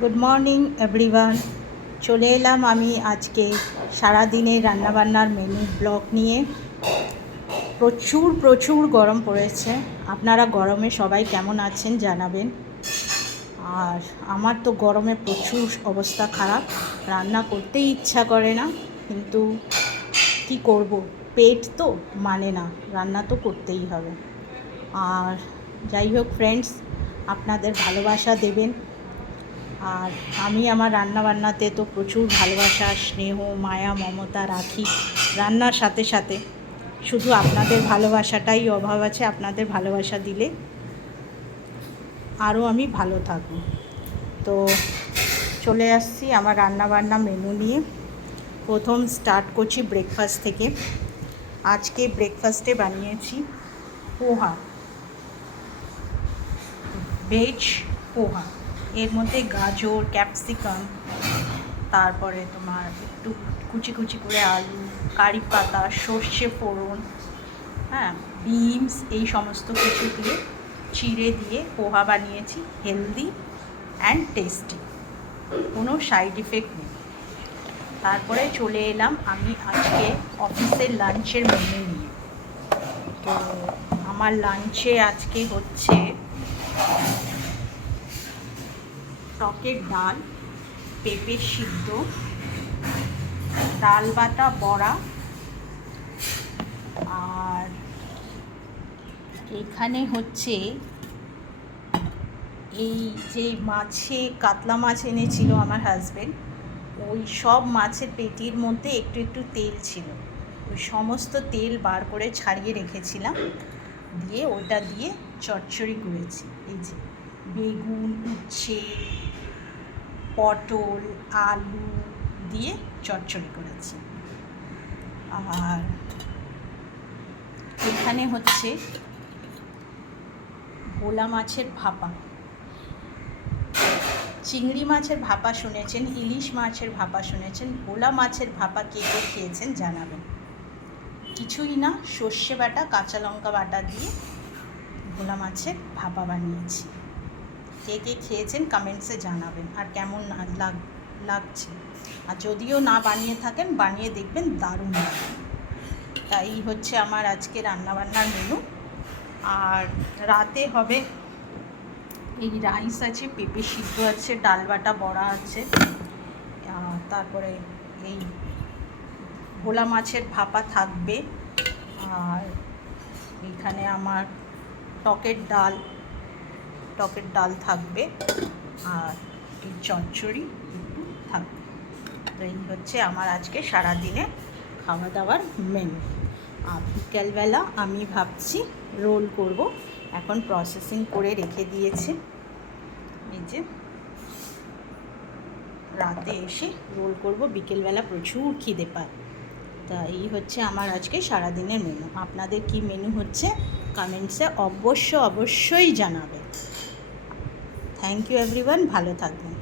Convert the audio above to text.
Good morning everyone. চলে এলাম আমি আজকে সারাদিনের রান্নাবান্নার মেনু ব্লগ নিয়ে। প্রচুর প্রচুর গরম পড়েছে। আপনারা গরমে সবাই কেমন আছেন জানাবেন। আর আমার তো গরমে প্রচুর অবস্থা খারাপ, রান্না করতেই ইচ্ছা করে না, কিন্তু কি করব, পেট তো মানে না, রান্না তো করতেই হবে। আর যাই হোক ফ্রেন্ডস, আপনাদের ভালোবাসা দেবেন। আর আমি আমার রান্নাবান্নাতে তো প্রচুর ভালোবাসা, স্নেহ, মায়া, মমতা রাখি রান্নার সাথে সাথে। শুধু আপনাদের ভালোবাসাটাই অভাব আছে, আপনাদের ভালোবাসা দিলে আরও আমি ভালো থাকব। তো চলে আসছি আমার রান্নাবান্না মেনু নিয়ে। প্রথম স্টার্ট করছি ব্রেকফাস্ট থেকে। আজকে ব্রেকফাস্টে বানিয়েছি পোহা, ভেজ পোহা। এর মধ্যে গাজর, ক্যাপসিকাম, তারপরে তোমার একটু কুচি কুচি করে আলু, কারি পাতা, সর্ষে ফোড়ন, হ্যাঁ, বিনস, এই সমস্ত কিছু দিয়ে চিড়ে দিয়ে পোহা বানিয়েছি। হেলদি অ্যান্ড টেস্টি, কোনো সাইড ইফেক্ট নেই। তারপরে চলে এলাম আমি আজকে অফিসের লাঞ্চের মেনু নিয়ে। তো আমার লাঞ্চে আজকে হচ্ছে টকের ডাল, পেঁপে সিদ্ধ, ডাল বাটা বড়া, আর এখানে হচ্ছে এই যে কাতলা মাছ এনেছিল আমার হাজব্যান্ড, ওই সব মাছের পেটির মধ্যে একটু একটু তেল ছিল, ওই সমস্ত তেল বার করে ছাড়িয়ে রেখেছিলাম, দিয়ে ওটা দিয়ে চচ্চড়ি করেছি। এই যে বেগুন, উচ্ছে, পটল, আলু দিয়ে চচ্চড়ি করেছি। আর এখানে হচ্ছে ভোলা মাছের ভাপা। চিংড়ি মাছের ভাপা শুনেছেন, ইলিশ মাছের ভাপা শুনেছেন, ভোলা মাছের ভাপা কে কে খেয়েছেন জানাবেন। কিছুই না, সর্ষে বাটা, কাঁচা লঙ্কা বাটা দিয়ে ভোলা মাছের ভাপা বানিয়েছি। কে কে খেয়েছেন কমেন্টসে জানাবেন, আর কেমন লাগছে। আর যদিও না বানিয়ে থাকেন, বানিয়ে দেখবেন, দারুণ লাগে। তাই হচ্ছে আমার আজকে রান্নাবান্নার মেনু। আর রাতে হবে এই রাইস আছে, পেঁপে সিদ্ধ আছে, ডাল বাটা বড়া আছে, তারপরে এই ভোলা মাছের ভাপা থাকবে, আর এখানে আমার টকের ডাল থাকবে, আর এই চচ্চড়ি একটু থাকবে। তো এই হচ্ছে আমার আজকে সারাদিনে খাওয়া দাওয়ার মেনু। আর বিকেলবেলা আমি ভাবছি রোল করব, এখন প্রসেসিং করে রেখে দিয়েছে। এই যে রাতে এসে রোল করব, বিকেলবেলা প্রচুর খিদে পায়। তা এই হচ্ছে আমার আজকে সারাদিনের মেনু। আপনাদের কি মেনু হচ্ছে কমেন্টসে অবশ্যই জানাবেন। থ্যাংক ইউ এভরিওয়ান, ভালো থাকবেন।